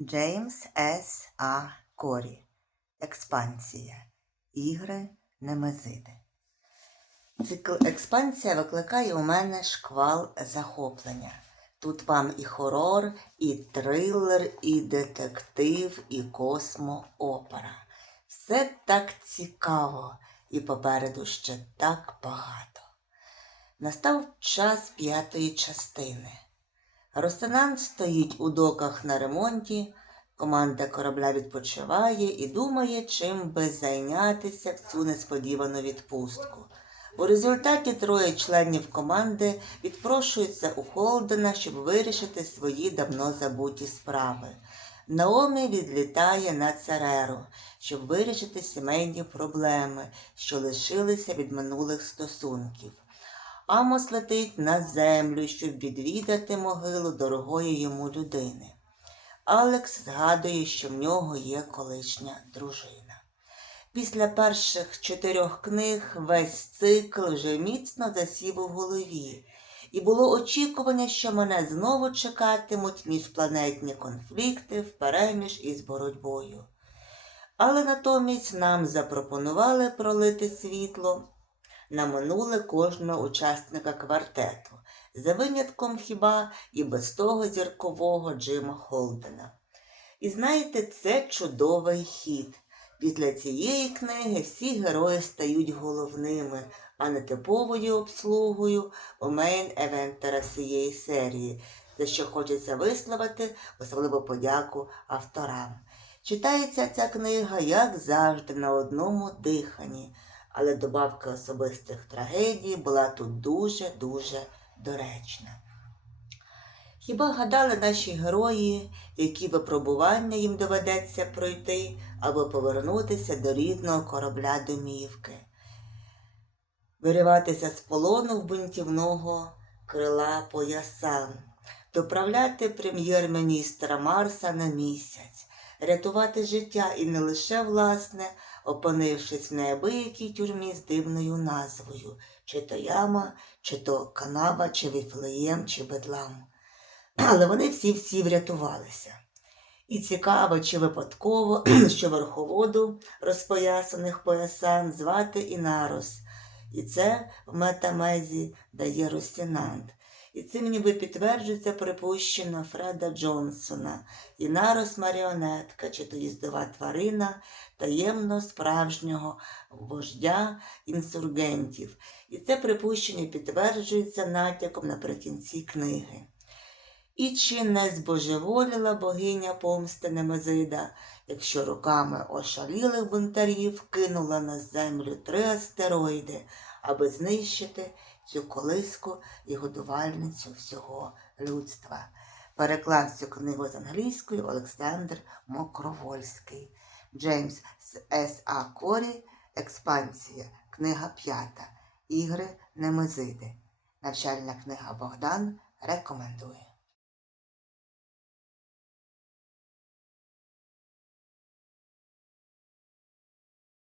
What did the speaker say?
Джеймс С. А. Корі. Експансія. Ігри Немезиди. Цикл експансія викликає у мене шквал захоплення. Тут вам і хорор, і трилер, і детектив, і космоопера. Все так цікаво, і попереду ще так багато. Настав час п'ятої частини. Росинант стоїть у доках на ремонті, команда корабля відпочиває і думає, чим би зайнятися в цю несподівану відпустку. У результаті троє членів команди відпрошуються у Холдена, щоб вирішити свої давно забуті справи. Наомі відлітає на Цереру, щоб вирішити сімейні проблеми, що лишилися від минулих стосунків. Амос летить на землю, щоб відвідати могилу дорогої йому людини. Алекс згадує, що в нього є колишня дружина. Після перших чотирьох книг весь цикл вже міцно засів у голові, і було очікування, що мене знову чекатимуть міжпланетні конфлікти впереміж із боротьбою. Але натомість нам запропонували пролити світло на минуле кожного учасника квартету, за винятком хіба і без того зіркового Джима Холдена. І знаєте, це чудовий хід. Після цієї книги всі герої стають головними, а не типовою обслугою у мейн-евентера всієї серії, за що хочеться висловити особливу подяку авторам. Читається ця книга, як завжди, на одному диханні, але добавка особистих трагедій була тут дуже-дуже доречна. Хіба гадали наші герої, які випробування їм доведеться пройти, аби повернутися до рідного корабля домівки, вириватися з полону в бунтівного крила поясан, доправляти прем'єр-міністра Марса на місяць, рятувати життя і не лише власне, опинившись в неабиякій тюрмі з дивною назвою, чи то яма, чи то канава, чи віфлеєм, чи бедлам. Але вони всі-всі врятувалися. І цікаво, чи випадково, що верховоду розпоясаних поясан звати Інарос. І це в метамезі дає Росінант. І цим ніби підтверджується припущення Фреда Джонсона. Інарос маріонетка, чи то їздова тварина таємно справжнього вождя інсургентів. І це припущення підтверджується натяком наприкінці книги. І чи не збожеволіла богиня помсти Немезида, якщо руками ошалілих бунтарів кинула на землю три астероїди, аби знищити цю колиску і годувальницю всього людства. Переклав цю книгу з англійської Олександр Мокровольський. Джеймс С. А. Корі Експансія. Книга п'ята. Ігри Немезиди. Навчальна книга Богдан рекомендує.